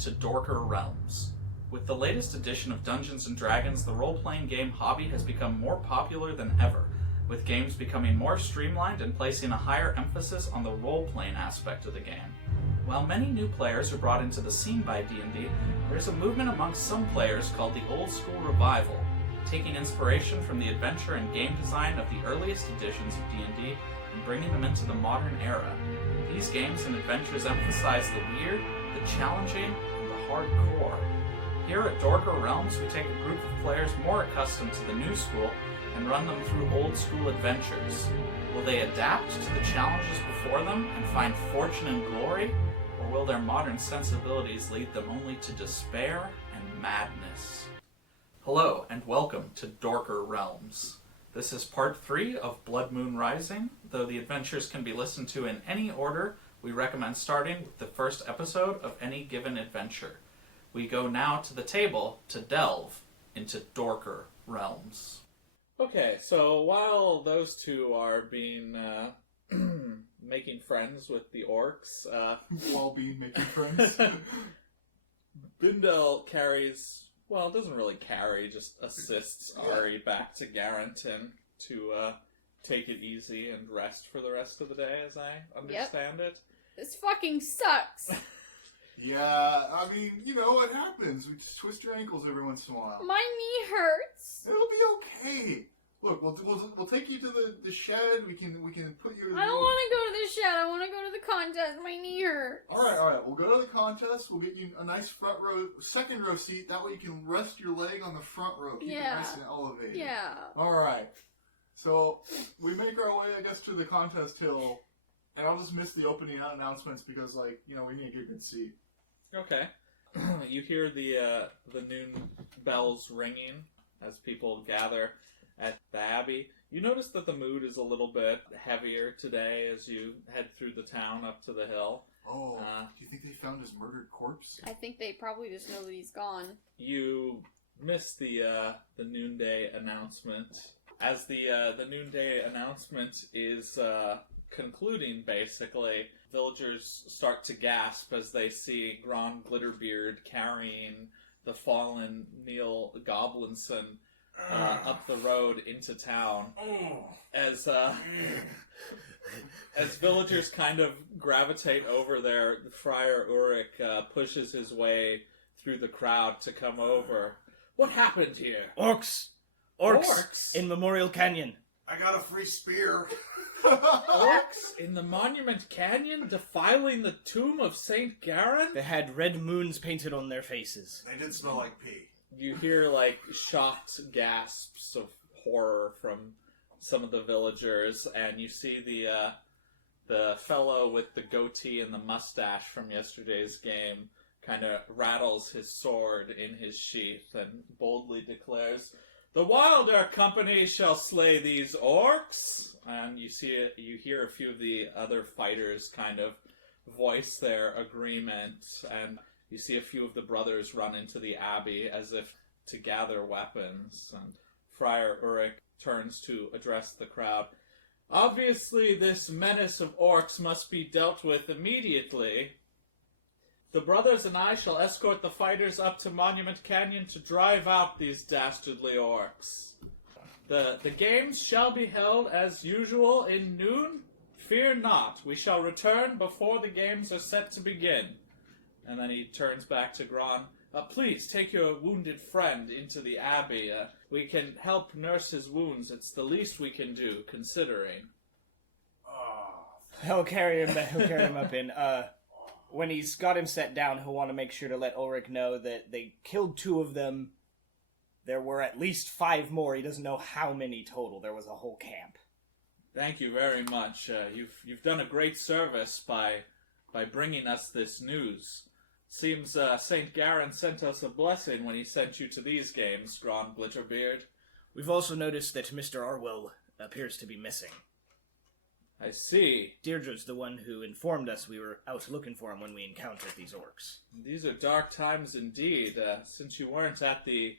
to Dorker Realms. With the latest edition of Dungeons & Dragons, the role-playing game hobby has become more popular than ever, with games becoming more streamlined and placing a higher emphasis on the role-playing aspect of the game. While many new players are brought into the scene by D&D, there is a movement amongst some players called the Old School Revival, taking inspiration from the adventure and game design of the earliest editions of D&D and bringing them into the modern era. These games and adventures emphasize the weird, the challenging, and the hardcore. Here at Dorker Realms, we take a group of players more accustomed to the new school and run them through old school adventures. Will they adapt to the challenges before them and find fortune and glory, or will their modern sensibilities lead them only to despair and madness? Hello, and welcome to Dorker Realms. This is part 3 of Blood Moon Rising. Though the adventures can be listened to in any order, we recommend starting with the first episode of any given adventure. We go now to the table to delve into Dorker Realms. Okay, so while those two are being making friends with the orcs, while being making friends, Bindel carries, well, doesn't really carry, just assists Ari back to Garanton to take it easy and rest for the rest of the day, as I understand it. This fucking sucks. Yeah, I mean, you know, it happens. We just twist your ankles every once in a while. My knee hurts. It'll be okay. Look, we'll take you to the shed. We can put you. I don't want to go to the shed. I want to go to the contest. My knee hurts. All right. We'll go to the contest. We'll get you a nice front row, second row seat. That way you can rest your leg on the front row. Keep it nice and elevated. Yeah. All right. So we make our way, I guess, to the contest hill, and I'll just miss the opening announcements because, like, you know, we need to get a good seat. Okay. You hear the noon bells ringing as people gather at the Abbey. You notice that the mood is a little bit heavier today as you head through the town up to the hill. Oh, do you think they found his murdered corpse? I think they probably just know that he's gone. You miss the noonday announcement. As the noonday announcement is concluding, basically, villagers start to gasp as they see Garan Glitterbeard carrying the fallen Neil Goblinson up the road into town. As villagers kind of gravitate over there, Friar Ulrich pushes his way through the crowd to come over. What happened here? Orcs in Memorial Canyon. I got a free spear. Orcs in the Monument Canyon defiling the tomb of St. Garan? They had red moons painted on their faces. They did smell like pee. You hear, like, shocked gasps of horror from some of the villagers, and you see the fellow with the goatee and the mustache from yesterday's game kind of rattles his sword in his sheath and boldly declares, "The Wilder Company shall slay these orcs." And you hear a few of the other fighters kind of voice their agreement, and you see a few of the brothers run into the abbey as if to gather weapons. And Friar Ulrich turns to address the crowd. "Obviously, this menace of orcs must be dealt with immediately. The brothers and I shall escort the fighters up to Monument Canyon to drive out these dastardly orcs. The games shall be held as usual in noon. Fear not, we shall return before the games are set to begin." And then he turns back to Garan. "Please take your wounded friend into the abbey. We can help nurse his wounds. It's the least we can do, considering." He'll carry him up in. When he's got him set down, he'll want to make sure to let Ulrich know that they killed 2 of them. There were at least 5 more. He doesn't know how many total. There was a whole camp. Thank you very much. You've done a great service by bringing us this news. Seems St. Garan sent us a blessing when he sent you to these games, Garan Glitterbeard. We've also noticed that Mr. Arwell appears to be missing. I see. Deirdre's the one who informed us we were out looking for him when we encountered these orcs. These are dark times indeed. Since you weren't at the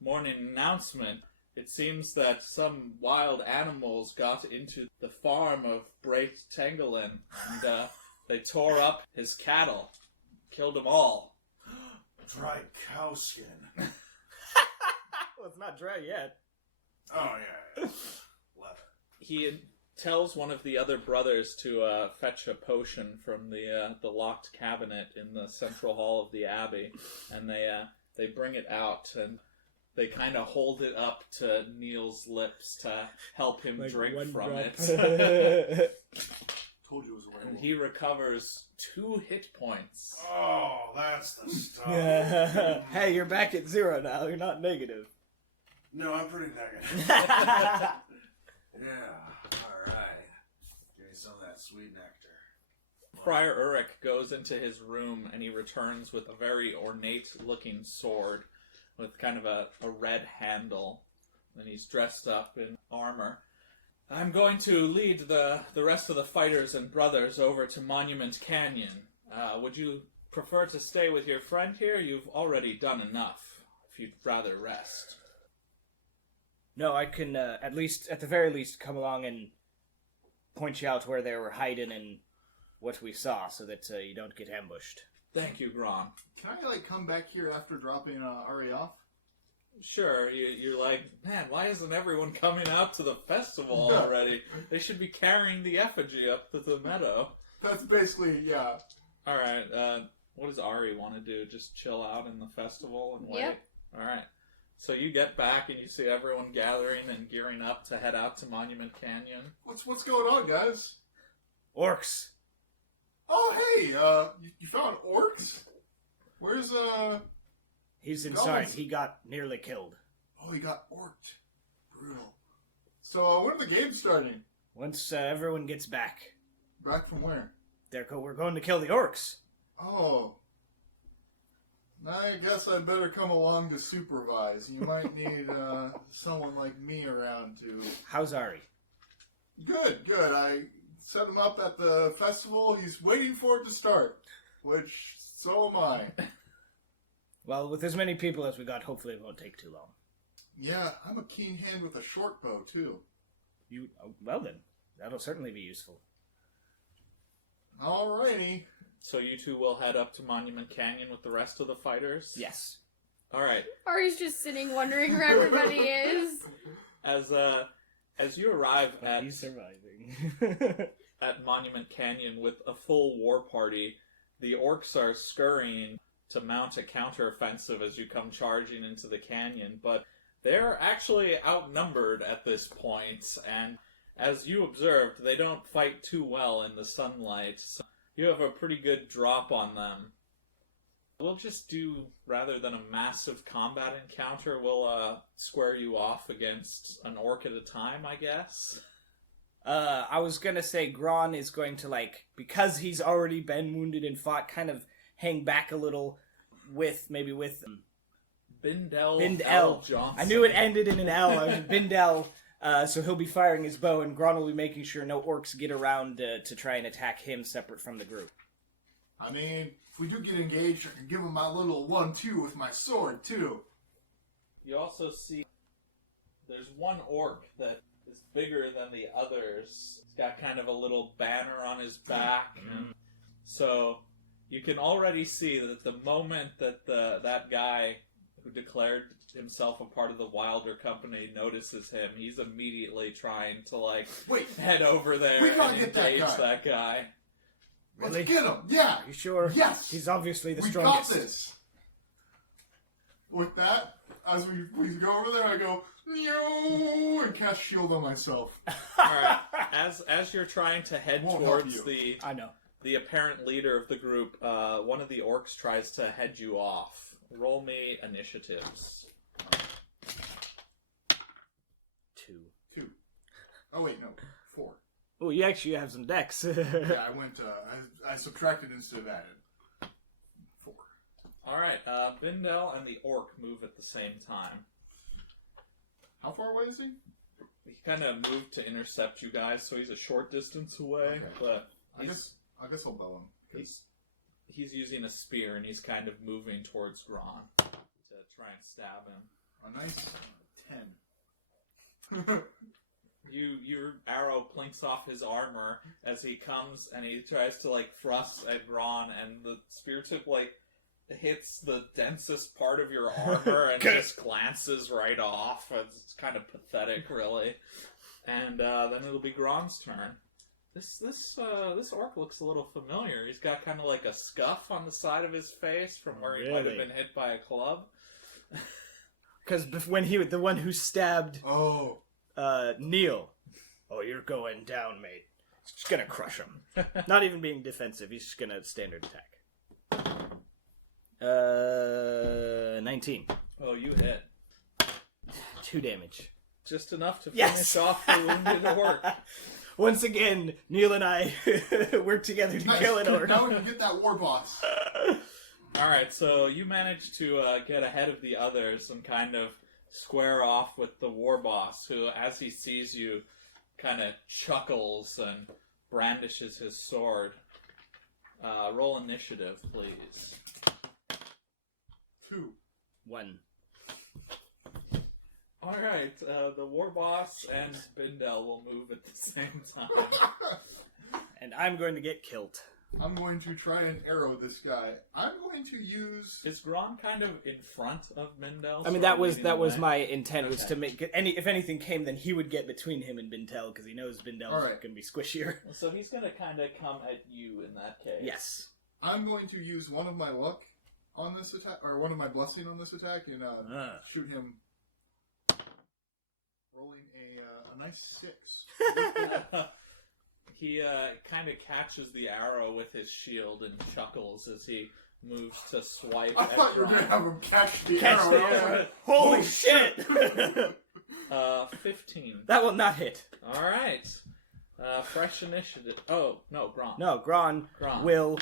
morning announcement, it seems that some wild animals got into the farm of Brait Tangelin, and they tore up his cattle, killed them all. Dried cow skin. Well, it's not dry yet. Oh, yeah. Leather. He tells one of the other brothers to fetch a potion from the locked cabinet in the central hall of the abbey, and they bring it out, and they kind of hold it up to Neil's lips to help him drink from it. Told you it was a werewolf. And he recovers 2 hit points. Oh, that's the stuff. Hey, you're back at 0 now. You're not negative. No, I'm pretty negative. Yeah, alright. Give me some of that sweet nectar. Friar Urich goes into his room and he returns with a very ornate-looking sword with kind of a red handle. And he's dressed up in armor. I'm going to lead the rest of the fighters and brothers over to Monument Canyon. Would you prefer to stay with your friend here? You've already done enough, if you'd rather rest. No, I can at the very least, come along and point you out where they were hiding and what we saw, so that you don't get ambushed. Thank you, Gron. Can I, come back here after dropping Ari off? Sure, you're like, man, why isn't everyone coming out to the festival already? They should be carrying the effigy up to the meadow. That's basically, yeah. Alright, what does Ari want to do? Just chill out in the festival and wait? Yep. Alright. So you get back and you see everyone gathering and gearing up to head out to Monument Canyon. What's going on, guys? Orcs! Oh, hey, you found orcs? Where's, He's inside. Goblins. He got nearly killed. Oh, he got orked. Brutal. So, when are the games starting? Once everyone gets back, Back from where? we're going to kill the orcs. Oh. I guess I better come along to supervise. You might need someone like me around to... How's Ari? Good. I set him up at the festival. He's waiting for it to start. Which, so am I. Well, with as many people as we got, hopefully it won't take too long. Yeah, I'm a keen hand with a short bow, too. Well then, that'll certainly be useful. Alrighty. So you two will head up to Monument Canyon with the rest of the fighters? Yes. Alright. Ari's just sitting wondering where everybody is. As you arrive at... He's surviving. at Monument Canyon with a full war party, the orcs are scurrying to mount a counteroffensive as you come charging into the canyon, but they're actually outnumbered at this point, and as you observed, they don't fight too well in the sunlight, so you have a pretty good drop on them. We'll just do, rather than a massive combat encounter, we'll square you off against an orc at a time, I guess. I was gonna say Gron is going to, because he's already been wounded and fought, kind of hang back a little with Bindell L. Johnson. I knew it ended in an L. I was Bindell. So he'll be firing his bow, and Gron will be making sure no orcs get around to try and attack him separate from the group. I mean, if we do get engaged, I can give him my little 1-2 with my sword, too. You also see there's one orc that is bigger than the others. He's got kind of a little banner on his back. And so you can already see that the moment that that guy who declared himself a part of the Wilder Company notices him, he's immediately trying to, head over there We gotta and get that engage guy. that guy. Let's Really? get him! Yeah! Are you sure? Yes! He's obviously the We strongest. got this! With that, as we go over there, I go, "Meow," and cast shield on myself. Alright, as you're trying to head Won't help towards you. I know. the apparent leader of the group, one of the orcs tries to head you off. Roll me initiatives. 2. 2. Oh, wait, no. 4. Oh, you actually have some decks. Yeah, I went, I subtracted instead of added. 4. Alright, Bindell and the orc move at the same time. How far away is he? He kind of moved to intercept you guys, so he's a short distance away, Okay. but I guess I'll bow him. 'cause- he's using a spear, and he's kind of moving towards Gron to try and stab him. A nice 10. Your arrow plinks off his armor as he comes, and he tries to, thrust at Gron, and the spear tip, hits the densest part of your armor and just glances right off. It's kind of pathetic, really. And then it'll be Gron's turn. This orc looks a little familiar. He's got kind of like a scuff on the side of his face from where he might have been hit by a club. Because when the one who stabbed Oh. Neil, you're going down, mate. He's just gonna crush him. Not even being defensive. He's just gonna standard attack. 19. Oh, you hit. 2 damage. Just enough to Yes! finish off the wounded orc. Once again, Neil and I work together to kill an orc. Now we can get that war boss. Alright, so you managed to get ahead of the others and kind of square off with the war boss, who, as he sees you, kind of chuckles and brandishes his sword. Roll initiative, please. 2. 1. Alright, the war boss and Bindel will move at the same time. And I'm going to get killed. I'm going to try and arrow this guy. I'm going to use... Is Gron kind of in front of Bindel? I mean, that was my intent, was Okay. to make if anything came, then he would get between him and Bintel, because he knows Bindel's Alright. going to be squishier. So he's going to kind of come at you in that case. Yes. I'm going to use one of my luck on this attack, or one of my blessing on this attack, and shoot him. Rolling a nice 6. He kind of catches the arrow with his shield and chuckles as he moves to swipe I at thought you were Gron. going to have him catch the Catch arrow. the I was arrow. like, Holy oh, shit! 15. That will not hit. Alright. Fresh initiative. Oh, no, Gron. No, Gron Gron. will,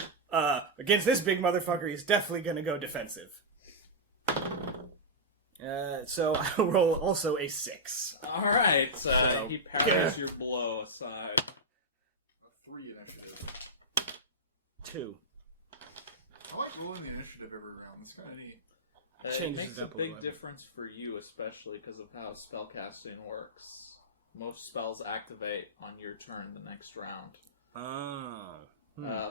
against this big motherfucker, he's definitely going to go defensive. So I'll roll also a 6. Alright, he parries your blow aside. A 3 initiative. 2. I like rolling the initiative every round. It's kind of neat. It Changes makes it a up a big little. difference for you, especially because of how spellcasting works. Most spells activate on your turn the next round.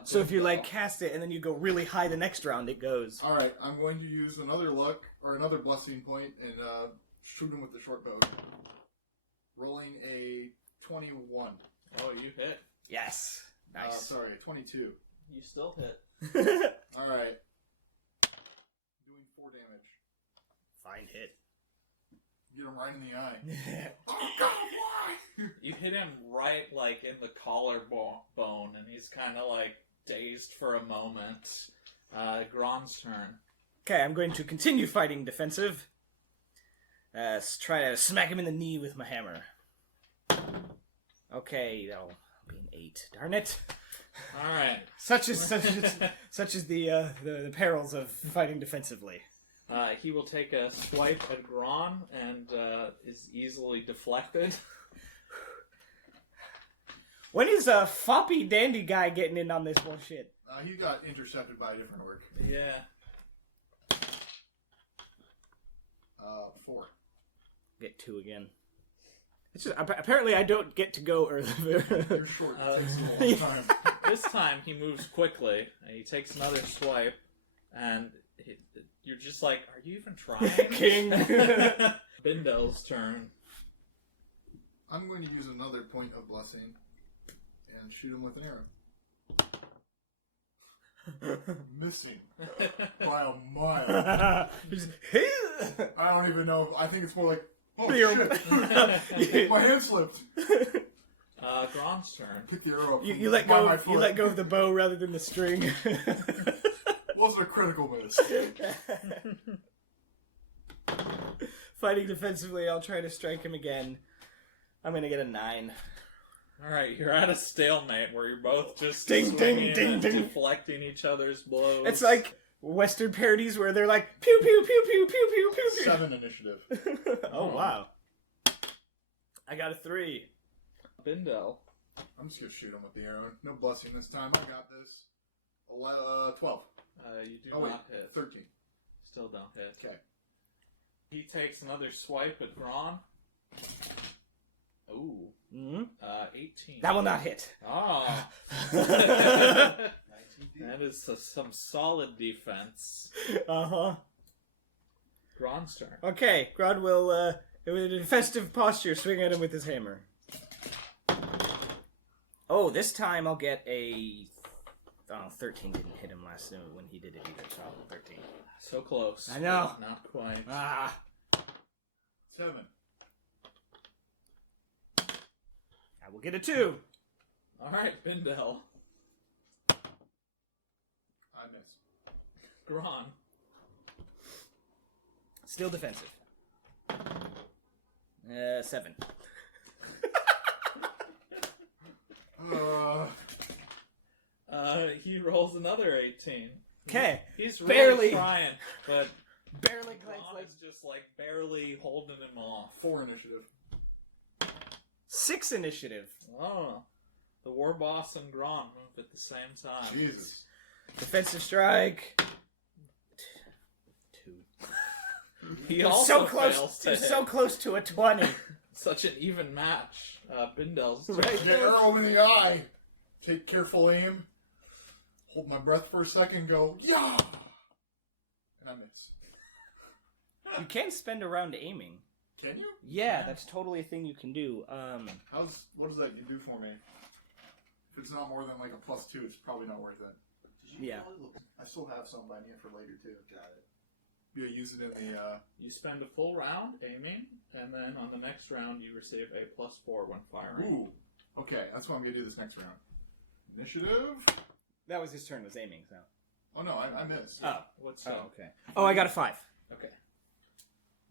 So if you, Bindel. cast it and then you go really high the next round, it goes. Alright, I'm going to use another luck, or another blessing point, and shoot him with the short bow. Rolling a 21. Oh, you hit. Yes. Nice. Sorry, 22. You still hit. Alright. Doing 4 damage. Fine hit. Get him right in the eye. Oh god, why? You hit him right, in the collarbone, and he's kind of, dazed for a moment. Gron's turn. Okay, I'm going to continue fighting defensive. Try to smack him in the knee with my hammer. Okay, that'll be an 8. Darn it! Alright. Such is the perils of fighting defensively. He will take a swipe at Gron and is easily deflected. When is a floppy dandy guy getting in on this bullshit? He got intercepted by a different orc. Yeah. 4. Get 2 again. It's just, apparently I don't get to go earlier. You're short. It takes a long time. This time he moves quickly, and he takes another swipe, and you're just like, are you even trying? King. Bindel's turn. I'm going to use another point of blessing and shoot him with an arrow. Missing by a mile. I don't even know. I think it's more like, oh shit, my hand slipped. Gron's turn. Pick the arrow up. You let by go. my foot. You let go of the bow rather than the string. Wasn't a critical miss. Fighting defensively, I'll try to strike him again. I'm gonna get a 9. Alright, you're at a stalemate where you're both just Ding, ding, swinging ding, and ding. deflecting each other's blows. It's like Western parodies where they're like pew pew pew pew pew pew pew pew. 7 initiative. Oh wow! I got a 3. Bindel. I'm just gonna shoot him with the arrow. No blessing this time. I got this. 12. You do Oh wait, not hit. 13. Still don't hit. Okay. He takes another swipe at Gron. Ooh. Mm-hmm. 18. That will not hit. Oh. 19 And That is some solid defense. Uh-huh. Gron's turn. Okay, Grod will, with a defensive posture, swing at him with his hammer. Oh, this time I'll get a... Oh, 13 didn't hit him last time when he did it either, so 13. So close. I know. But not quite. Ah. 7. I will get a 2. Alright, Bindel. I miss. Gron. Still defensive. 7. He rolls another 18. Okay. He's really Barely. trying, but Barely Gron is just like barely holding him off. 4 initiative. 6 initiative. Oh, the war boss and Gron move at the same time. Jesus. Defensive strike. 2. He also So close. fails to It's hit. so close to a 20. Such an even match. Bindel's turn. Right. Get arrow in the eye. Take careful aim. Hold my breath for a second. Go, yeah! And I miss. You can spend a round aiming. Can you? Yeah, that's totally a thing you can do. What does that do for me? If it's not more than like a +2, it's probably not worth it. Yeah. I still have some, but I need it for later too. Got it. Yeah, use it in the. You spend a full round aiming, and then on the next round you receive a +4 when firing. Ooh. Okay, that's what I'm gonna do this next round. Initiative. That was his turn, was aiming, so. Oh no, I missed. Oh. What's Oh, that? okay. Oh, I got a 5. Okay.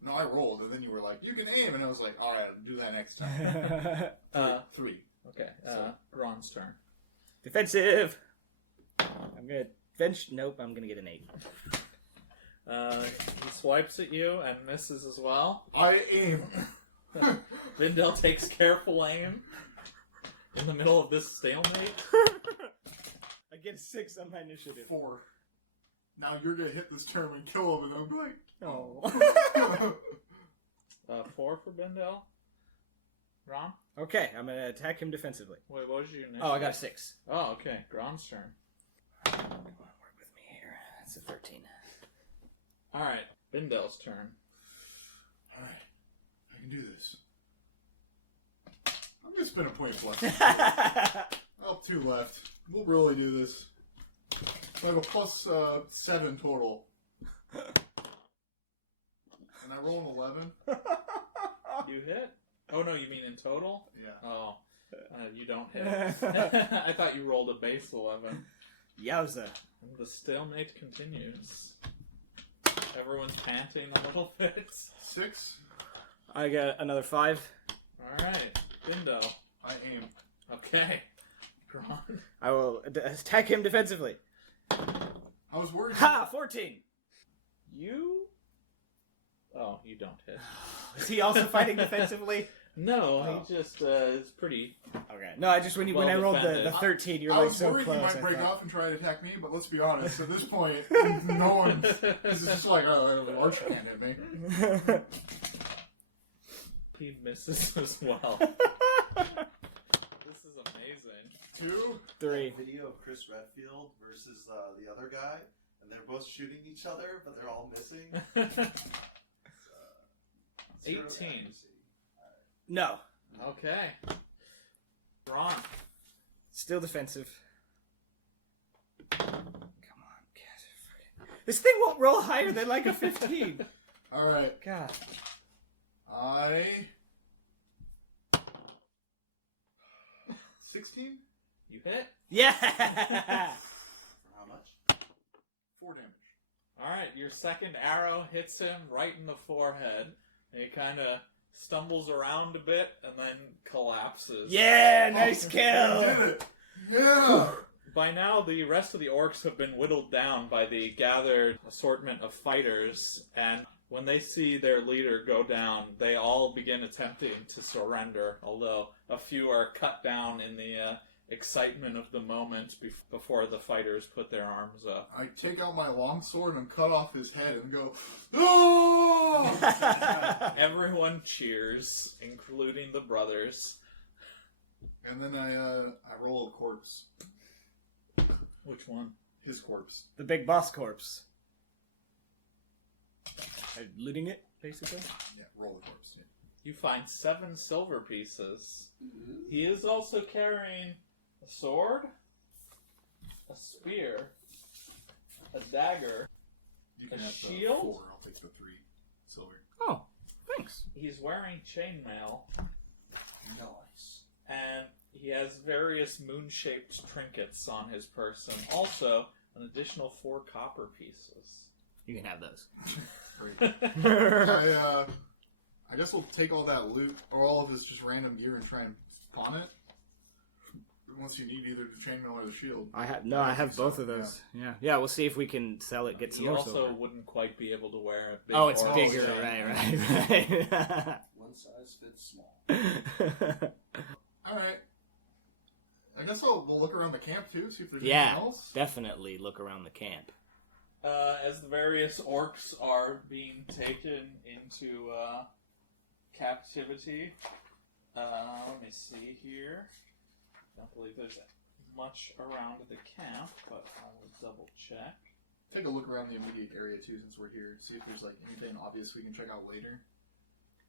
No, I rolled, and then you were like, "You can aim," and I was like, "All right, I'll do that next time." 3. Okay. Gron's turn. Defensive. I'm gonna bench. Nope, I'm gonna get an 8. He swipes at you and misses as well. I aim. Bindel takes careful aim in the middle of this stalemate. I get a 6 on my initiative. 4. Now you're gonna hit this term and kill him, and I'm like, Oh. 4 for Bindel. Gron? Okay, I'm gonna attack him defensively. Wait, what was your initiative? Oh, I got a 6. Oh, okay. Gron's turn. Come on, work with me here. That's a 13. Alright, Bindel's turn. "All right, I can do this." I'm gonna spend a point plus. Well, 2 left. We'll really do this. So I have a +7 total. And I roll an 11. You hit? Oh, no, you mean in total? Yeah. Oh, you don't hit. I thought you rolled a base 11. Yowza. And the stalemate continues. Everyone's panting a little bit. 6. I got another 5. Alright, Bindel. I aim. Okay. Gron. I will attack him defensively. I was worried. Ha! 14! You? Oh, you don't hit. Is he also fighting defensively? No, Oh. he just is pretty. Okay. No, I just when Well I rolled the defended. 13, you're I like was so worried close. he might I break thought- off and try to attack me, but let's be honest, at this point, no one. This is just like, oh, the archer can't hit me. He misses as well. This is amazing. 2. 3. Video of Chris Redfield versus the other guy, and they're both shooting each other, but they're all missing. 18. No. Okay. Ron. Still defensive. Come on, God. This thing won't roll higher than like a 15. Alright. God. I. 16? You hit? Yeah! For how much? 4 damage. Alright, your second arrow hits him right in the forehead. And he kind of stumbles around a bit and then collapses. Yeah, nice I kill! did it! Yeah! By now, the rest of the orcs have been whittled down by the gathered assortment of fighters, and when they see their leader go down, they all begin attempting to surrender, although a few are cut down in the excitement of the moment before the fighters put their arms up. I take out my longsword and cut off his head and go, "Oh!" Everyone cheers, including the brothers. And then I roll a corpse. Which one? His corpse. The big boss corpse. Looting it, basically. Yeah, roll the corpse. Yeah. You find 7 silver pieces. He is also carrying a sword, a spear, a dagger, You can A have shield? the 4. I'll take the 3 silver. Oh, thanks. He's wearing chainmail, Nice. and he has various moon-shaped trinkets on his person. Also, an additional 4 copper pieces. You can have those. Great. I guess we'll take all that loot, or all of this just random gear, and try and pawn it. Once you need either the chainmail or the shield. I have both of those. Yeah, we'll see if we can sell it, get some He more also silver. wouldn't quite be able to wear a big Oh, it's orc bigger, chain. right. One size fits small. Alright. I guess we'll look around the camp too, see if there's Yeah, anything else. definitely look around the camp. As the various orcs are being taken into captivity, let me see here. Don't believe there's much around the camp, but I will double check. Take a look around the immediate area too, since we're here. See if there's like anything obvious we can check out later.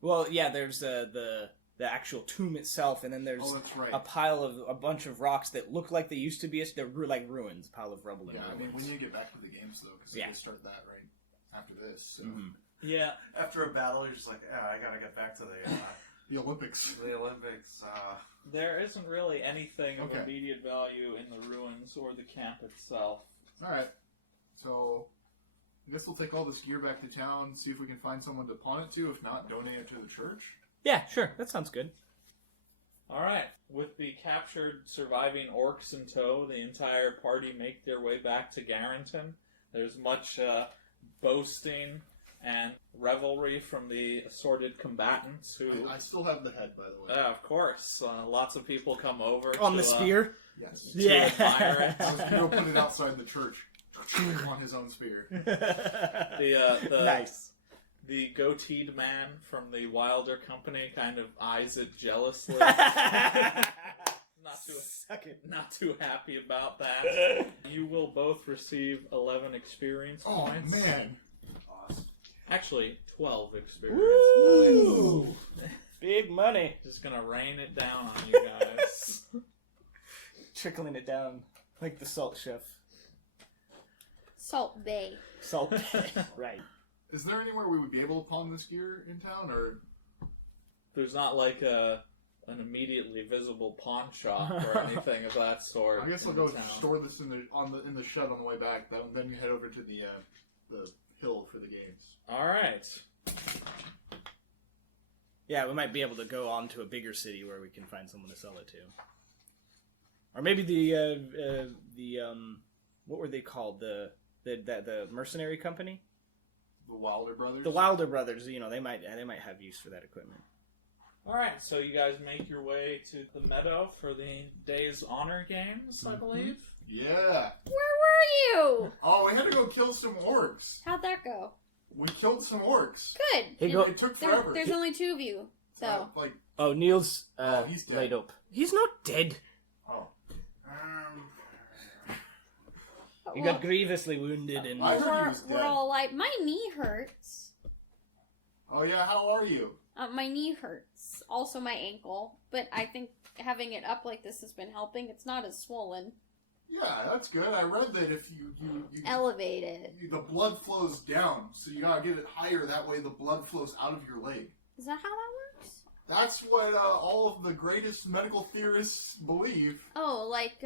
Well, yeah, there's the actual tomb itself, and then there's Oh, that's right. a bunch of rocks that look like they used to be. They're like ruins, a pile of rubble and Yeah, I mean, ruins. we need to get back to the games though, because we'll start that right after this. So. Mhm. Yeah, After a battle, you're just like, yeah, I gotta get back to The Olympics. the Olympics. there isn't really anything of Okay. immediate value in the ruins or the camp itself. Alright. So, I guess we'll take all this gear back to town, see if we can find someone to pawn it to. If not, donate it to the church. Yeah, sure, that sounds good. Alright, with the captured surviving orcs in tow, the entire party make their way back to Garrington. There's much boasting and revelry from the assorted combatants who... I still have the head, by the way. Of course, lots of people come over On to, the spear? Yes. Yeah. admire I was going to put it outside the church. On his own spear. the Nice. The goateed man from the Wilder Company kind of eyes it jealously. Suck it. Not too happy about that. You will both receive 11 experience Oh, points. man. Awesome. Actually, 12 experience Woo! points. Big money. Just gonna rain it down on you guys. Trickling it down like the salt chef. Salt Bay. Salt. Right. Is there anywhere we would be able to pawn this gear in town, or... There's not like an immediately visible pawn shop or anything of that sort. I guess I'll in go town. store this in the shed on the way back. Then you head over to the hill for the games. All right. Yeah, we might be able to go on to a bigger city where we can find someone to sell it to. Or maybe the what were they called? The mercenary company? The Wilder brothers. The Wilder brothers, you know, they might have use for that equipment. All right, so you guys make your way to the meadow for the day's honor games, I believe. Yeah. Where were you? Oh, we had to go kill some orcs. How'd that go? We killed some orcs. Good. Hey, And go- It took there- forever. there's only 2 of you, so. Like, Oh, Neil's he's dead. laid up. He's not dead. oh. He got grievously wounded and I heard he we're, was we're dead. all like, my knee hurts. Oh yeah, how are you? My knee hurts. Also my ankle. But I think having it up like this has been helping. It's not as swollen. Yeah, that's good. I read that if you Elevated. the blood flows down, so you gotta get it higher. That way, the blood flows out of your leg. Is that how that works? That's what all of the greatest medical theorists believe. Oh, like,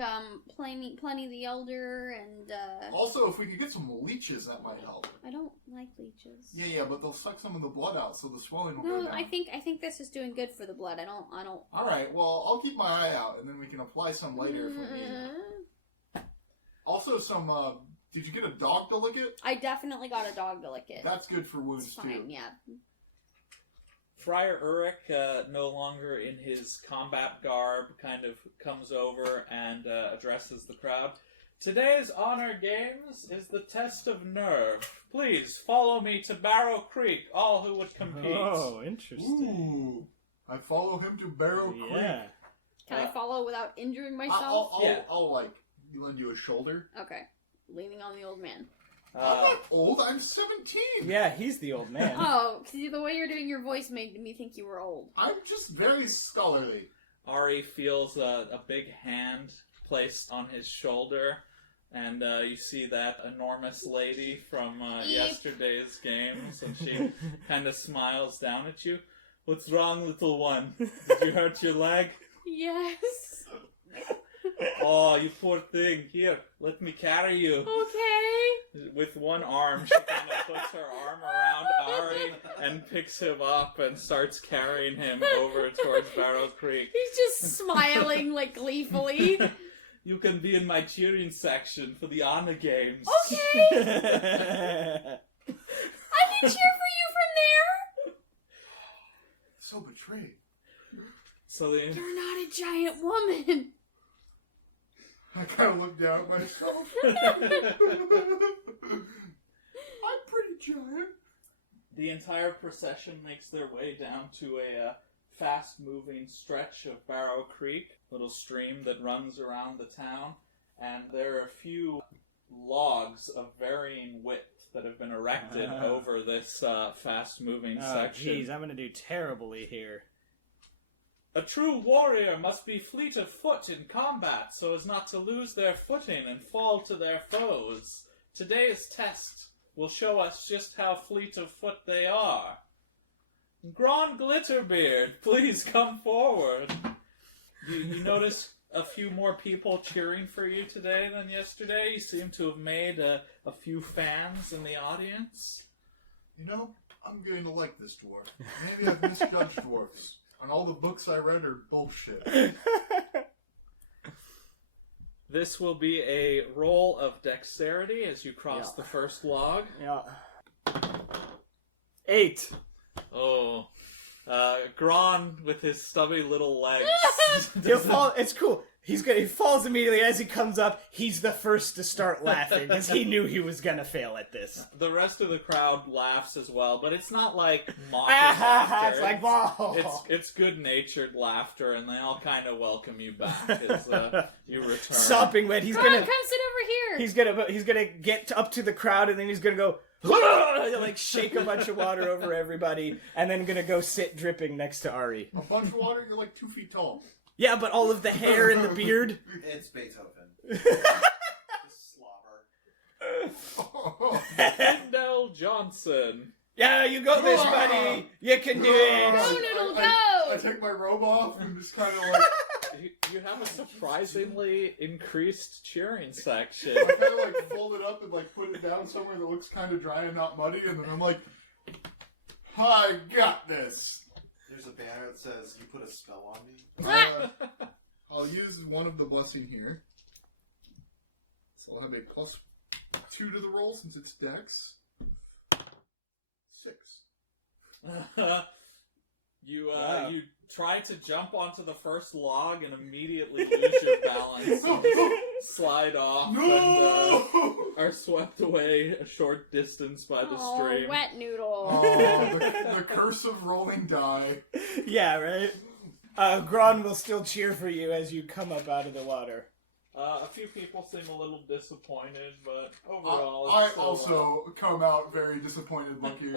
Pliny the Elder and, Also, if we could get some leeches, that might help. I don't like leeches. Yeah, but they'll suck some of the blood out, so the swelling will go No, down. I think this is doing good for the blood. I don't. All right, well, I'll keep my eye out, and then we can apply some later if we need. Also, some. Did you get a dog to lick it? I definitely got a dog to lick it. That's good for wounds It's fine, too. yeah. Friar Urich, no longer in his combat garb, kind of comes over and addresses the crowd. Today's honor games is the test of nerve. Please follow me to Barrow Creek, all who would compete. Oh, interesting. Ooh, I follow him to Barrow Creek. Yeah. Can I follow without injuring myself? I'll like lend you a shoulder. Okay. leaning on the old man. I'm not old. I'm 17. Yeah, he's the old man. Oh, because the way you're doing your voice made me think you were old. I'm just very scholarly. Ari feels a big hand placed on his shoulder, and you see that enormous lady from yesterday's games, and she kind of smiles down at you. What's wrong, little one? Did you hurt your leg? Yes. Oh, you poor thing. Here, let me carry you. Okay. With one arm, she kind of puts her arm around Ari and picks him up and starts carrying him over towards Barrow Creek. He's just smiling, like, gleefully. You can be in my cheering section for the honor games. Okay. I can cheer for you from there. So betrayed. So they... You're not a giant woman. I kind of look down at myself. I'm pretty giant. The entire procession makes their way down to a fast-moving stretch of Barrow Creek, little stream that runs around the town, and there are a few logs of varying width that have been erected over this fast-moving section. Jeez, I'm gonna do terribly here. A true warrior must be fleet of foot in combat so as not to lose their footing and fall to their foes. Today's test will show us just how fleet of foot they are. Gron Glitterbeard, please come forward. You notice a few more people cheering for you today than yesterday. You seem to have made a few fans in the audience. You know, I'm getting to like this dwarf. Maybe I've misjudged dwarfs. And all the books I read are bullshit. This will be a roll of dexterity as you cross the first log. Yeah. 8. Oh. Gron with his stubby little legs. He'll fall. It's cool. He falls immediately as he comes up. He's the first to start laughing because he knew he was gonna fail at this. The rest of the crowd laughs as well, but it's not like mocking laughter. It's like, whoa. It's good-natured laughter, and they all kind of welcome you back as you return. Sopping wet. He's Gron, gonna come sit over here. He's gonna get up to the crowd, and then he's gonna go like shake a bunch of water over everybody, and then gonna go sit dripping next to Ari. A bunch of water, you're like 2 feet tall. Yeah, but all of the hair and the beard. It's Beethoven. Just slobber. Kendall Johnson. Yeah, you go this, buddy. You can do it. Go, Noodle, go. I take my robe off and just kind of like... You have a surprisingly increased cheering section. I kind of like fold it up and like put it down somewhere that looks kind of dry and not muddy, and then I'm like, I got this. There's a banner that says, "You put a spell on me." I'll use one of the blessing here. So I'll have a +2 to the roll since it's dex. 6. You Wow. you try to jump onto the first log and immediately lose your balance and slide off and are swept away a short distance by the stream. Wet Noodle. Oh, the curse of rolling die. Yeah, right? Gron will still cheer for you as you come up out of the water. A few people seem a little disappointed, but overall, I it's still, also come out very disappointed looking.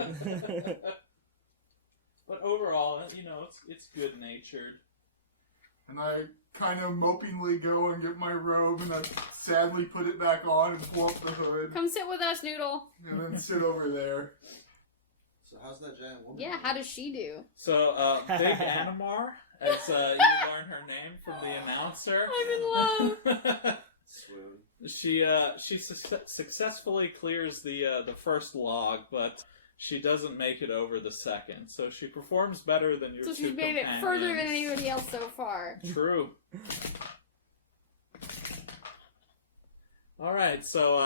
but overall, you know, it's good natured. And I kind of mopingly go and get my robe, and I sadly put it back on and pull up the hood, Come sit with us, Noodle. and then sit over there. So how's that giant woman? Yeah, how does she do? So, Big Animar, as you learn her name from the announcer. I'm in love. Swoon. She successfully clears the first log, but she doesn't make it over the second. So she performs better than your So two she's made it companions. further than anybody else so far. True. Alright, so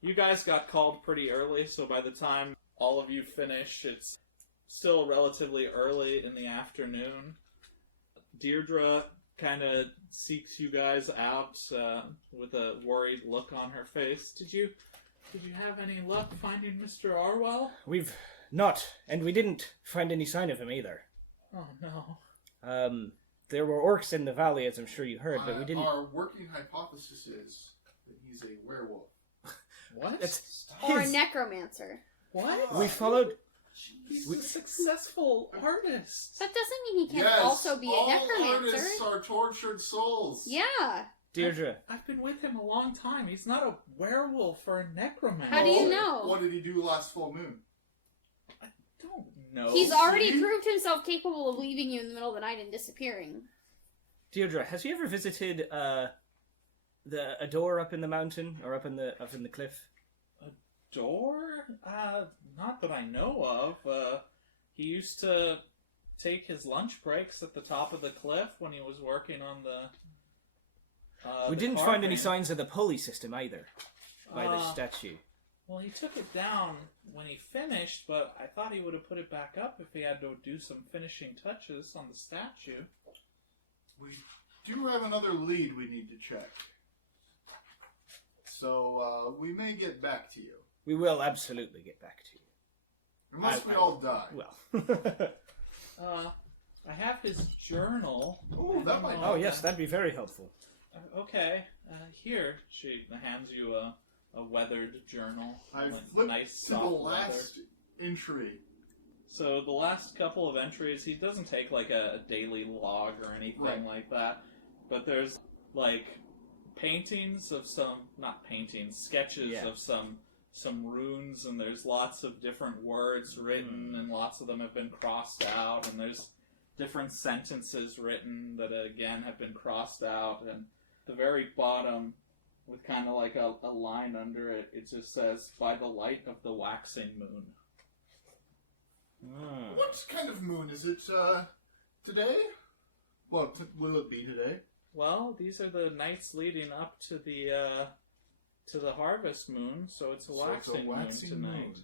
you guys got called pretty early, so by the time all of you finish, it's still relatively early in the afternoon. Deirdre kind of seeks you guys out with a worried look on her face. Did you have any luck finding Mr. Arwell? We've not, and we didn't find any sign of him either. Oh, no. There were orcs in the valley, as I'm sure you heard, but we didn't... Our working hypothesis is that he's a werewolf. What? It's Or a his. necromancer. What? We followed. He's a successful artist. That doesn't mean he can't Yes, also be a all necromancer. artists are tortured souls. Yeah. Deirdre. I've been with him a long time. He's not a werewolf or a necromancer. How do you know? What did he do last full moon? I don't know. He's already See? proved himself capable of leaving you in the middle of the night and disappearing. Deirdre, has he ever visited a door up in the mountain or up in the cliff? Door? Not that I know of. He used to take his lunch breaks at the top of the cliff when he was working on the. We the didn't find any carving. signs of the pulley system either by the Uh, statue. Well, he took it down when he finished, but I thought he would have put it back up if he had to do some finishing touches on the statue. We do have another lead we need to check. So, we may get back to you. We will absolutely get back to you. Unless we all die. Well. I have his journal. Ooh, that might Oh, yes, that'd be very helpful. Okay, here. She hands you a weathered journal. I like flipped nice, to the soft leather. last entry. So the last couple of entries, he doesn't take like a daily log or anything Right. like that. But there's like paintings of sketches Yeah. of some runes, and there's lots of different words written, and lots of them have been crossed out, and there's different sentences written that again have been crossed out, and the very bottom, with kind of like a line under it, it just says, "By the light of the waxing moon." What kind of moon is it, today? Well, will it be today? Well, these are the nights leading up to the harvest moon, so it's a So it's waxing, moon tonight. moon.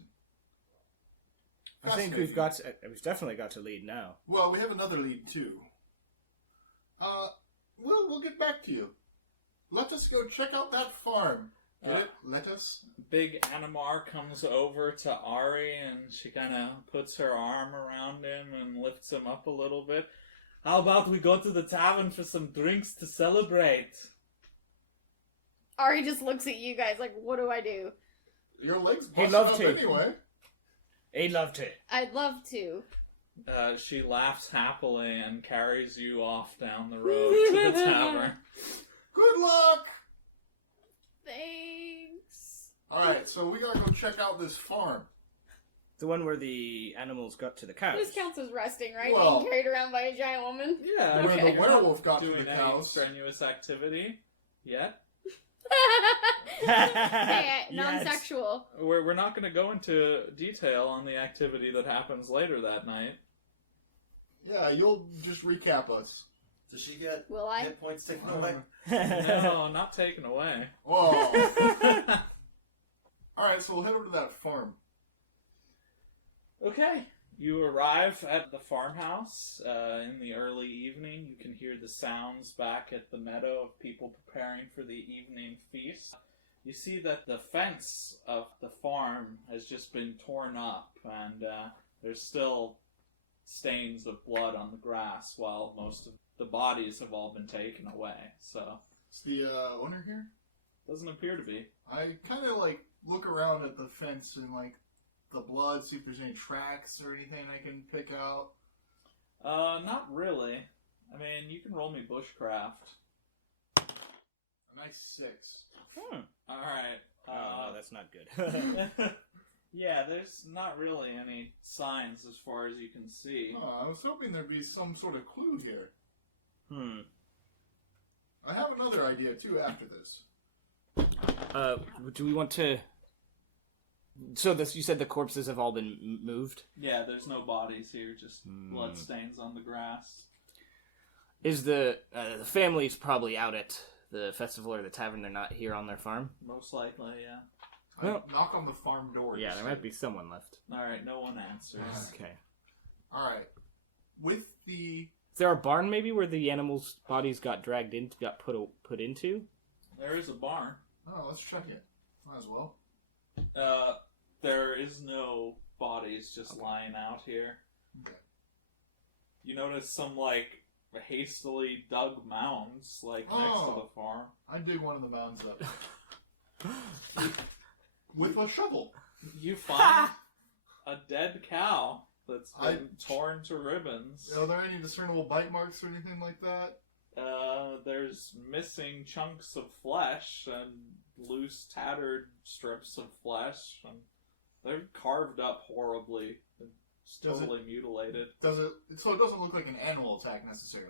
I think we've definitely got to lead now. Well, we have another lead, too. We'll get back to you. Let us go check out that farm. Get it? Let us? Big Animar comes over to Ari, and she kind of puts her arm around him and lifts him up a little bit. How about we go to the tavern for some drinks to celebrate? Ari just looks at you guys like, what do I do? Your legs He'd busted love up to. anyway. He'd love to. I'd love to. She laughs happily and carries you off down the road to the tavern. Good luck! Thanks. Alright, so we gotta go check out this farm. The one where the animals got to the cows. This counts as resting, right? Well- Being carried around by a giant woman. Yeah, Where okay. the werewolf got to Doing the any cows. strenuous activity yet? Hey, Yes. non-sexual. We're not going to go into detail on the activity that happens later that night. Yeah, you'll just recap us. Does she get Will I? hit points taken away? No, not taken away. Whoa. Alright, so we'll head over to that farm. Okay, you arrive at the farmhouse in the early evening. You can hear the sounds back at the meadow of people preparing for the evening feast. You see that the fence of the farm has just been torn up, and there's still stains of blood on the grass, while most of the bodies have all been taken away. So, Is the owner here? doesn't appear to be. I kind of look around at the fence and the blood, see if there's any tracks or anything I can pick out. Not really. I mean, you can roll me bushcraft. A nice 6. Alright. Oh, no, that's not good. Yeah, there's not really any signs as far as you can see. I was hoping there'd be some sort of clue here. Hmm. I have another idea too after this. Do we want to... So you said the corpses have all been moved? Yeah, there's no bodies here, just blood stains on the grass. Is the family's probably out at the festival or the tavern? They're not here on their farm? Most likely, yeah. I Well- knock on the farm door. Yeah, there might be someone left. Alright, no one answers. Okay. Alright. With the... Is there a barn maybe where the animals' bodies got dragged in, got put into? There is a barn. Oh, let's check it. Might as well. There is no bodies just lying out here. Okay. You notice some, hastily dug mounds, next to Oh. the farm. I dig one of the mounds up. with a shovel. You find a dead cow that's been torn to ribbons. Are there any discernible bite marks or anything like that? There's missing chunks of flesh and loose, tattered strips of flesh, and they're carved up horribly. It's totally mutilated. So it doesn't look like an animal attack necessarily.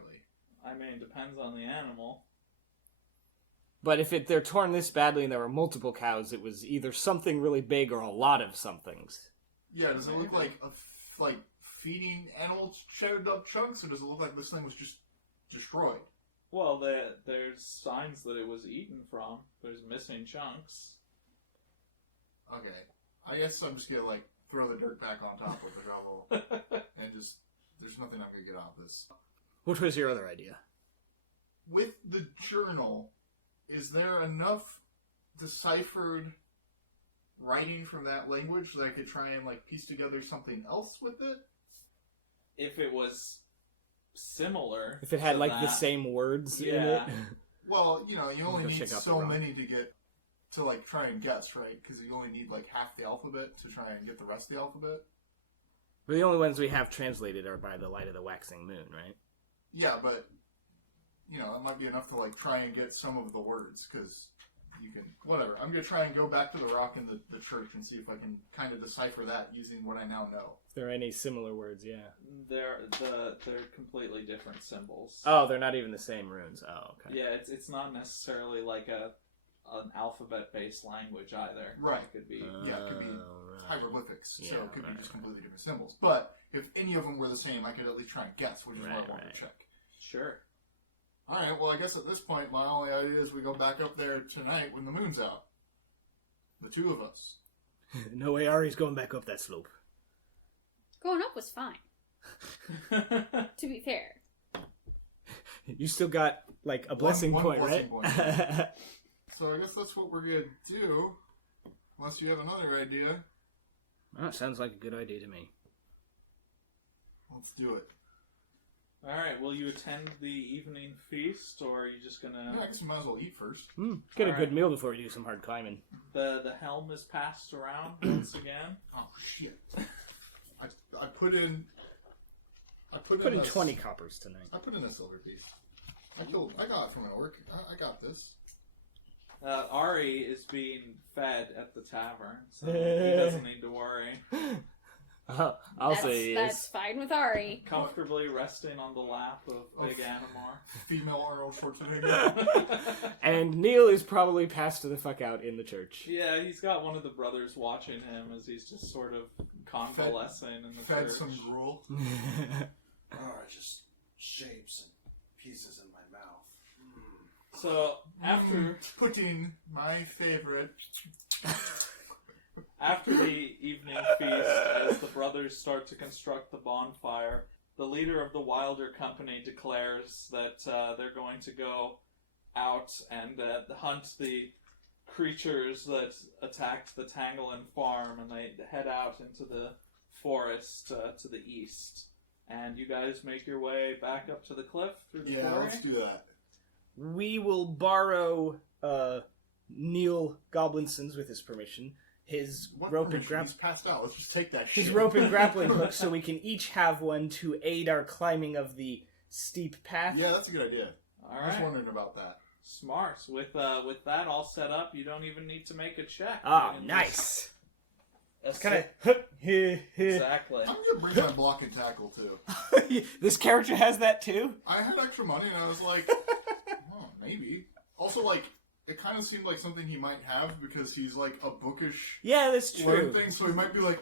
I mean, depends on the animal. But if they're torn this badly and there were multiple cows, it was either something really big or a lot of somethings. Yeah, does it look like feeding animals shattered up chunks, or does it look like this thing was just destroyed? Well, there's signs that it was eaten from. There's missing chunks. Okay. I guess I'm just gonna, throw the dirt back on top with the shovel. And just, there's nothing I'm gonna get out of this. What was your other idea? With the journal, is there enough deciphered writing from that language that I could try and, piece together something else with it? If it was similar. If it had, to the that, same words in yeah. it? Well, you only need check out so the many to get to try and guess, right? Because you only need half the alphabet to try and get the rest of the alphabet. But the only ones we have translated are by the light of the waxing moon, right? Yeah, but it might be enough to try and get some of the words, because you can whatever. I'm gonna try and go back to the rock in the church and see if I can kind of decipher that using what I now know. If there are any similar words, yeah. They're completely different symbols. Oh, they're not even the same runes. Oh, okay. Yeah, it's not necessarily an alphabet-based language either. Right. It could be. Yeah, it could be right. hieroglyphics, so Yeah, it could be right, just right. completely different symbols. But if any of them were the same, I could at least try and guess, which is what I wanted to check. Sure. Alright, well, I guess at this point, my only idea is we go back up there tonight when the moon's out. The two of us. No way Ari's going back up that slope. Going up was fine. To be fair. You still got, a blessing One point, blessing right? point. So I guess that's what we're gonna do. Unless you have another idea. Well, that sounds like a good idea to me. Let's do it. Alright, will you attend the evening feast, or are you just gonna... Yeah, I guess we might as well eat first. Get a All good right. meal before we do some hard climbing. The helm is passed around once again. Oh, shit. I put in... Put in 20 coppers tonight. I put in a silver piece. I got it from an orc. I got this. Ari is being fed at the tavern, so he doesn't need to worry. I'll say he That's is. fine with Ari. Comfortably resting on the lap of Big Animar. Female Arnold Schwarzenegger. And Neil is probably passed the fuck out in the church. Yeah, he's got one of the brothers watching him as he's just sort of convalescing in the Fed church. some gruel. Just shapes and pieces in my mouth. So, after Putting my favorite. After the evening feast, as the brothers start to construct the bonfire, the leader of the Wilder Company declares that they're going to go out and hunt the creatures that attacked the Tanglin farm, and they head out into the forest to the east. And you guys make your way back up to the cliff through the Yeah, quarry? let's do that. We will borrow Neil Goblinson's, with his permission, his rope and He's passed out. Let's just take that shit. his rope and grappling hook, so we can each have one to aid our climbing of the steep path. Yeah, that's a good idea. I was Alright. wondering about that. Smart. With that all set up, you don't even need to make a check. Ah, You can nice. just- Kind of. Exactly. I'm gonna bring my block and tackle too. This character has that too. I had extra money and I was like, oh, maybe. Also, it kind of seemed like something he might have because he's a bookish Yeah, that's learn true. thing, so he might be like,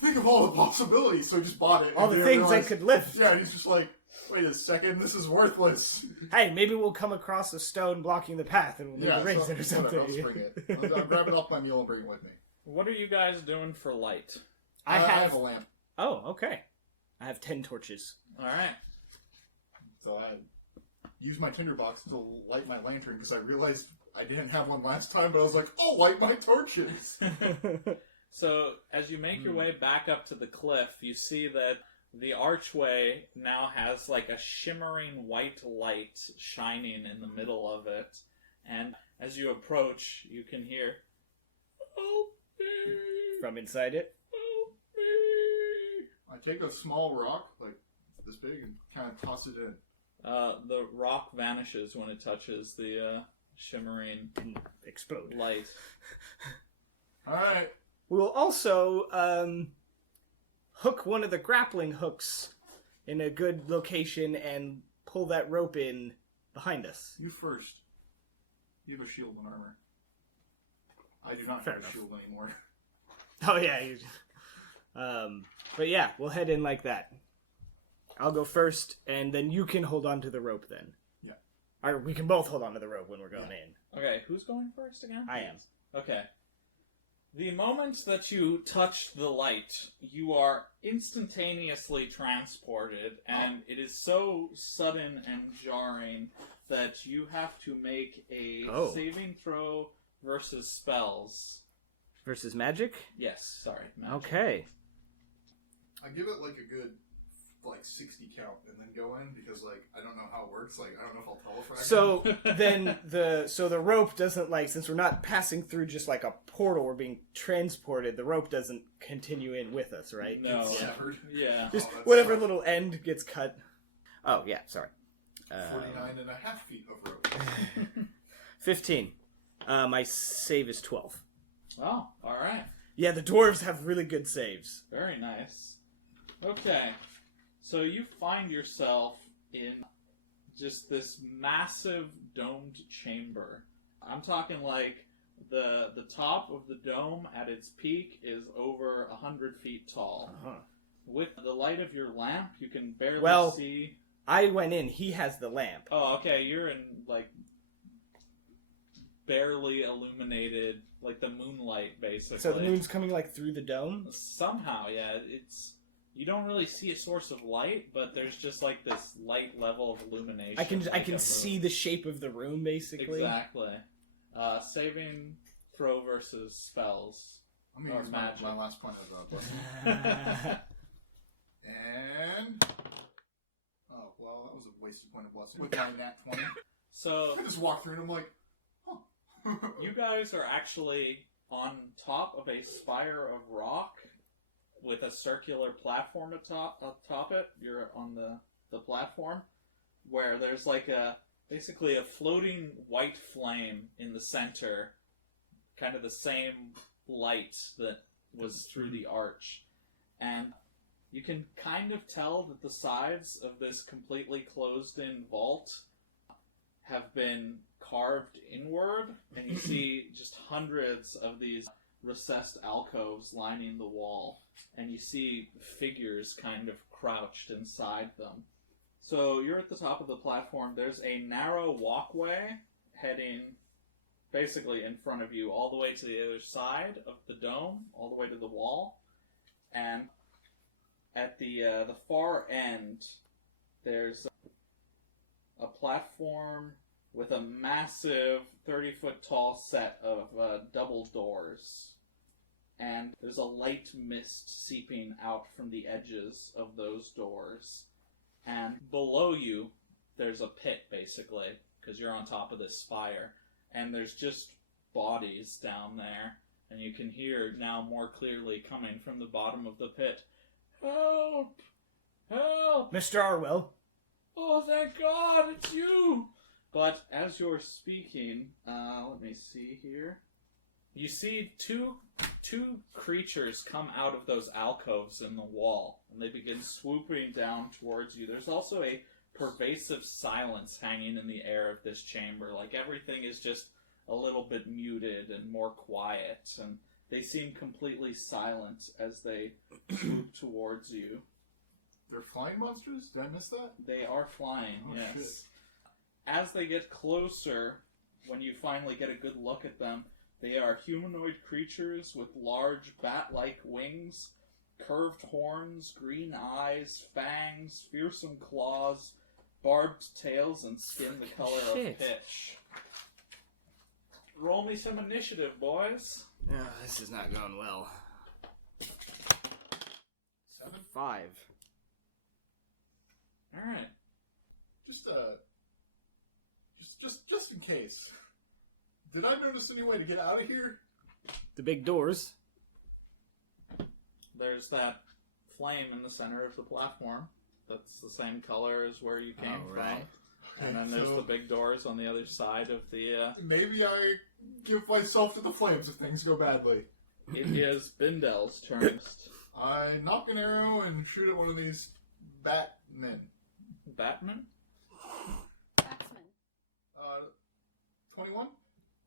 think of all the possibilities. So he just bought it. All and the then things I realized- could lift. Yeah, and he's just like, wait a second, this is worthless. Hey, maybe we'll come across a stone blocking the path and we'll need to raise it or something. I'll just bring it. I'll grab it off my mule and bring it with me. What are you guys doing for light? I have a lamp. Oh, okay. I have 10 torches. Alright. So I used my tinderbox to light my lantern because I realized I didn't have one last time, but I was like, oh, light my torches. So, as you make your way back up to the cliff, you see that the archway now has a shimmering white light shining in the middle of it. And as you approach, you can hear, "Help! from inside it. I take a small rock, like this big, and kind of toss it in. The rock vanishes when it touches the shimmering Explode. light. Alright. We will also hook one of the grappling hooks in a good location and pull that rope in behind us. You first. You have a shield and armor. I do not Fair have enough. a shield anymore. Oh yeah. But yeah, we'll head in like that. I'll go first, and then you can hold on to the rope then. Yeah. Or we can both hold on to the rope when we're going in. Okay, who's going first again? I am. Okay. The moment that you touch the light, you are instantaneously transported, and it is so sudden and jarring that you have to make a saving throw versus spells. Versus magic? Yes, sorry. Magic. Okay. I give it like a good 60 count and then go in because I don't know how it works. I don't know if I'll telefract. So then the rope doesn't since we're not passing through just like a portal, we're being transported, the rope doesn't continue in with us, right? No. It's severed. Yeah. Just that's whatever tough. little end gets cut. Oh yeah, sorry. 49 and a half feet of rope. 15. My save is 12. Oh, alright. Yeah, the dwarves have really good saves. Very nice. Okay. So you find yourself in just this massive domed chamber. I'm talking the top of the dome at its peak is over 100 feet tall. Uh-huh. With the light of your lamp, you can barely see. I went in. He has the lamp. Oh, okay. You're in barely illuminated, the moonlight, basically. So the moon's coming through the dome. Somehow, yeah. You don't really see a source of light, but there's just this light level of illumination. I can see the shape of the room basically. Exactly. Saving throw versus spells. I'm going to Or use magic. my last point of blessing. And... Oh, well, that was a wasted point of blessing. With my nat 20. So I just walk through and I'm like, huh. you guys are actually on top of a spire of rock with a circular platform atop it. You're on the platform where there's basically a floating white flame in the center, kind of the same light that was through the arch. And you can kind of tell that the sides of this completely closed-in vault have been carved inward, and you see just hundreds of these recessed alcoves lining the wall, and you see figures kind of crouched inside them. So you're at the top of the platform. There's a narrow walkway heading basically in front of you all the way to the other side of the dome, all the way to the wall. And at the far end, there's a platform with a massive 30-foot tall set of double doors. And there's a light mist seeping out from the edges of those doors. And below you, there's a pit, basically, because you're on top of this spire. And there's just bodies down there. And you can hear now more clearly coming from the bottom of the pit, "Help! Help! Mr. Arwell. Oh, thank God, it's you!" But as you're speaking, let me see here. You see two creatures come out of those alcoves in the wall, and they begin swooping down towards you. There's also a pervasive silence hanging in the air of this chamber. Everything is just a little bit muted and more quiet, and they seem completely silent as they swoop towards you. They're flying monsters? Did I miss that? They are flying, Oh, yes. shit. As they get closer, when you finally get a good look at them, they are humanoid creatures with large bat-like wings, curved horns, green eyes, fangs, fearsome claws, barbed tails, and skin the color Shit. of pitch. Roll me some initiative, boys. Oh, this is not going well. 7? 5. Alright. Just in case. Did I notice any way to get out of here? The big doors. there's that flame in the center of the platform. That's the same color as where you came from. Right. And then there's the big doors on the other side of the... Maybe I give myself to the flames if things go badly. It is Bindel's turn. I knock an arrow and shoot at one of these Batmen. Batman? Batsman. 21?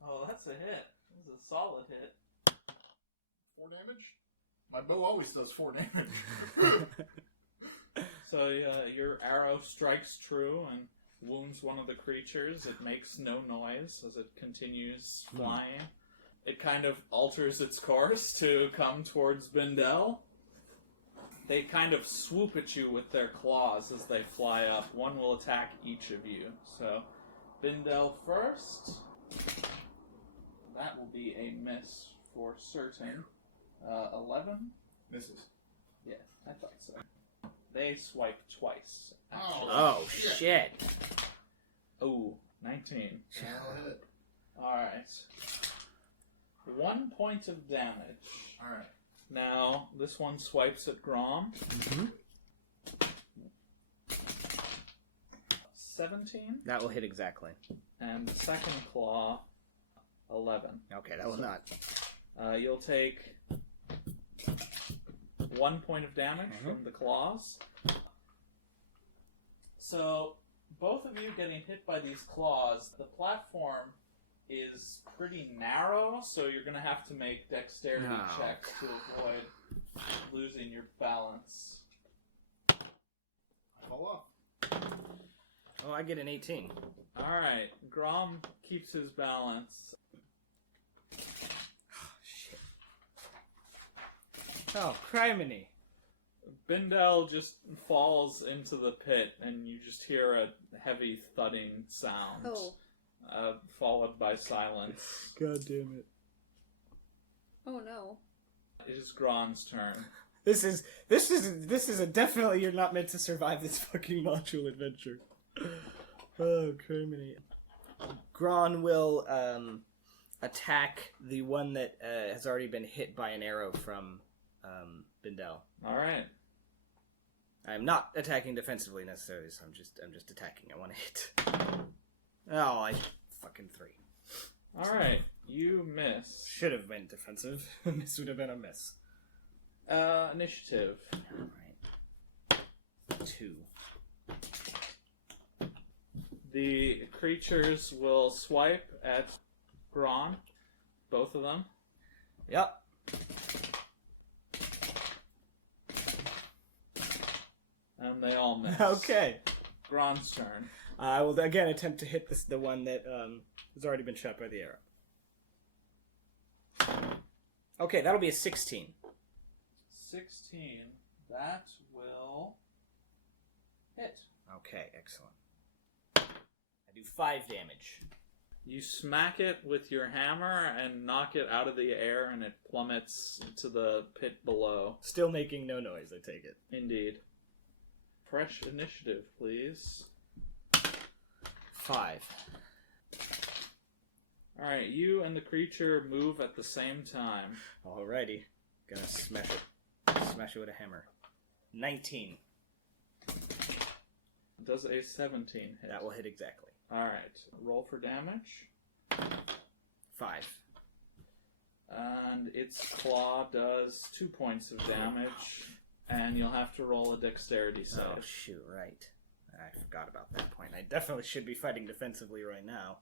Oh, that's a hit. That's a solid hit. 4 damage? My bow always does 4 damage. So your arrow strikes true and wounds one of the creatures. It makes no noise as it continues flying. It kind of alters its course to come towards Bindel. They kind of swoop at you with their claws as they fly up. One will attack each of you. So, Bindel first. That will be a miss for certain. 11? Misses. Yeah, I thought so. They swipe twice, actually. Oh, shit. Oh, 19. That'll hit. Alright. 1 point of damage. Alright. Now, this one swipes at Grom. 17. That will hit exactly. And the second claw, 11. Okay, that will not. You'll take 1 point of damage from the claws. So, both of you getting hit by these claws, the platform is pretty narrow, so you're going to have to make dexterity checks to avoid losing your balance. I fall off. Oh, I get an 18. Alright, Grom keeps his balance. Shit. Oh, criminy. Bindel just falls into the pit, and you just hear a heavy thudding sound, followed by silence. God damn it. Oh no. It is Gron's turn. This is a definitely you're not meant to survive this fucking module adventure. Oh, criminy. Gron will attack the one that has already been hit by an arrow from Bindel. Alright. I'm not attacking defensively necessarily, so I'm just attacking. I want to hit. Oh, I fucking 3. Alright, you miss. Should have been defensive. This would have been a miss. Initiative. Alright. 2. The creatures will swipe at Gron. Both of them. Yep. And they all miss. Okay. Gron's turn. I will again attempt to hit the one that has already been shot by the arrow. Okay, that'll be a 16. 16. That will hit. Okay, excellent. I do 5 damage. You smack it with your hammer and knock it out of the air, and it plummets to the pit below. Still making no noise, I take it. Indeed. Fresh initiative, please. 5. Alright, you and the creature move at the same time. Alrighty. Gonna smash it. Smash it with a hammer. 19. Does a 17 hit? That will hit exactly. Alright, roll for damage. 5. And its claw does 2 points of damage, and you'll have to roll a dexterity save. Oh, shoot, right. I forgot about that point. I definitely should be fighting defensively right now.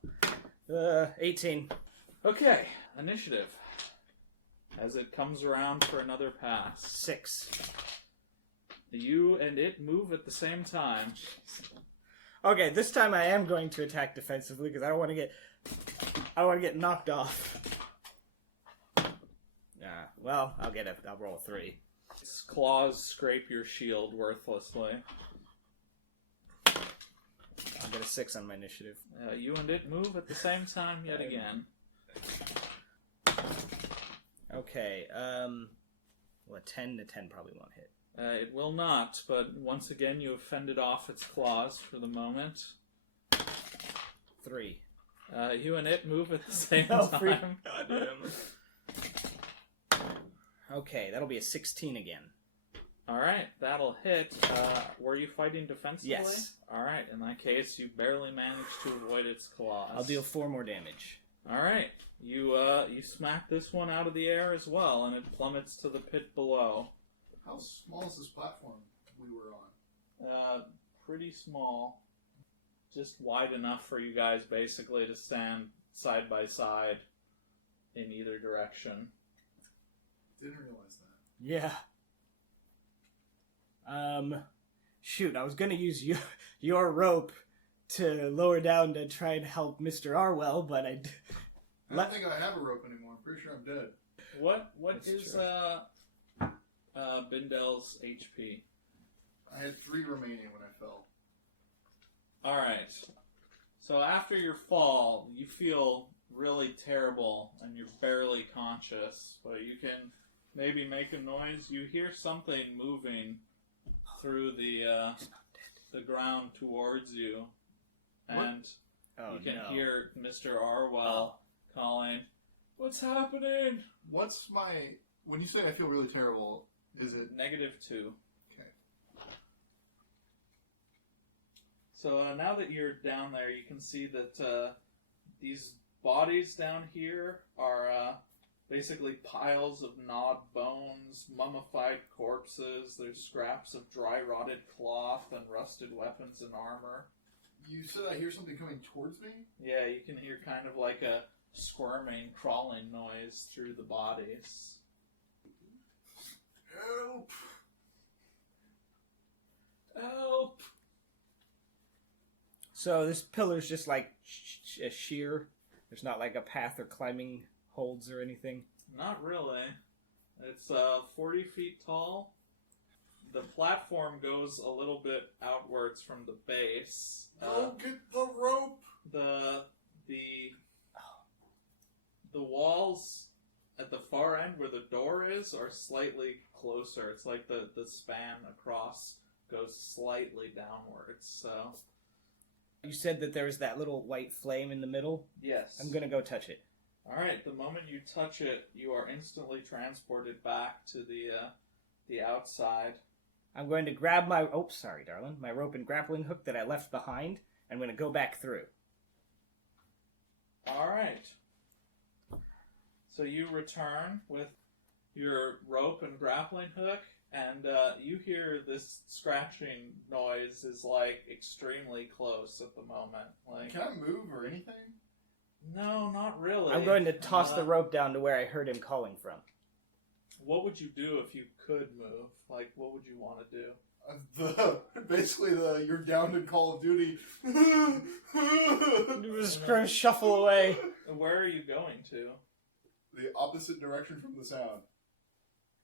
18. Okay, initiative. As it comes around for another pass. 6. You and it move at the same time. Okay, this time I am going to attack defensively because I don't want to get knocked off. Well, I'll roll a 3. Its claws scrape your shield worthlessly. I'll get a 6 on my initiative. You and it move at the same time yet again. Okay, 10 to 10 probably won't hit. It will not, but once again you have fended off its claws for the moment. 3. You and it move at the same Oh, time. freak. Goddamn. Okay, that'll be a 16 again. Alright, that'll hit. Were you fighting defensively? Yes. Alright, in that case, you barely managed to avoid its claws. I'll deal 4 more damage. Alright, you smack this one out of the air as well, and it plummets to the pit below. How small is this platform we were on? Pretty small. Just wide enough for you guys basically to stand side by side in either direction. Didn't realize that. Yeah. Shoot, I was gonna use your rope to lower down to try and help Mr. Arwell, but I don't think I have a rope anymore. I'm pretty sure I'm dead. What That's is true. Bindel's HP? I had 3 remaining when I fell. Alright. So after your fall, you feel really terrible and you're barely conscious, but you can maybe make a noise. You hear something moving through the ground towards you, and you can hear Mr. Arwell calling, "What's happening?" What's my... When you say I feel really terrible, is it... -2. Okay. So now that you're down there, you can see that these bodies down here are basically piles of gnawed bones, mummified corpses. There's scraps of dry rotted cloth and rusted weapons and armor. You said I hear something coming towards me? Yeah, you can hear kind of like a squirming, crawling noise through the bodies. Help! Help! So this pillar's just like a sheer. There's not like a path or climbing holds or anything. Not really. It's 40 feet tall. The platform goes a little bit outwards from the base. Go get the rope! The walls at the far end where the door is are slightly closer. It's like the span across goes slightly downwards. So You said that there was that little white flame in the middle. yes. I'm gonna go touch it. Alright, the moment you touch it, you are instantly transported back to the outside. I'm going to grab my... Oh, sorry, darling. My rope and grappling hook that I left behind. I'm going to go back through. Alright. So you return with your rope and grappling hook, and you hear this scratching noise is, like, extremely close at the moment. Like, Can I move or anything? no, not really. I'm going to toss the rope down to where I heard him calling from. What would you do if you could move? Like, what would you want to do? Basically you're down in Call of Duty. Just gonna shuffle away. And where are you going to? The opposite direction from the sound.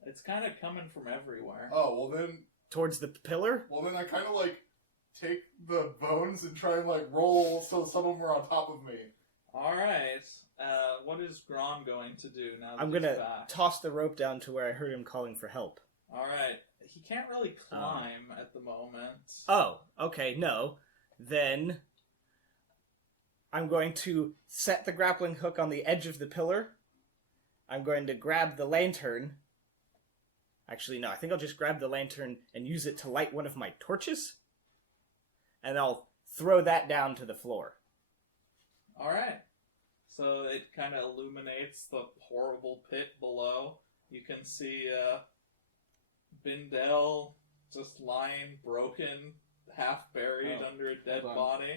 It's kind of coming from everywhere. Oh, well then Towards the pillar? I kind of like take the bones and try and like roll so some of them are on top of me. Alright. What is Gron going to do now that I'm he's gonna back? toss the rope down to where I heard him calling for help. Alright. He can't really climb at the moment. Oh, okay, no. Then I'm going to set the grappling hook on the edge of the pillar. I'm going to grab the lantern. Actually, no, I think I'll just grab the lantern and use it to light one of my torches. And I'll throw that down to the floor. Alright. So it kind of illuminates the horrible pit below. You can see Bindel just lying broken, half buried under a dead hold on. body.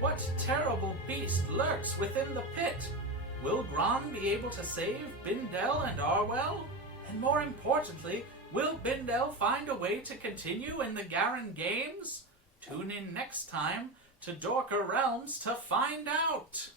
What terrible beast lurks within the pit? Will Gron be able to save Bindel and Arwell? And more importantly, will Bindel find a way to continue in the Garan Games? Tune in next time to Dorker Realms to find out!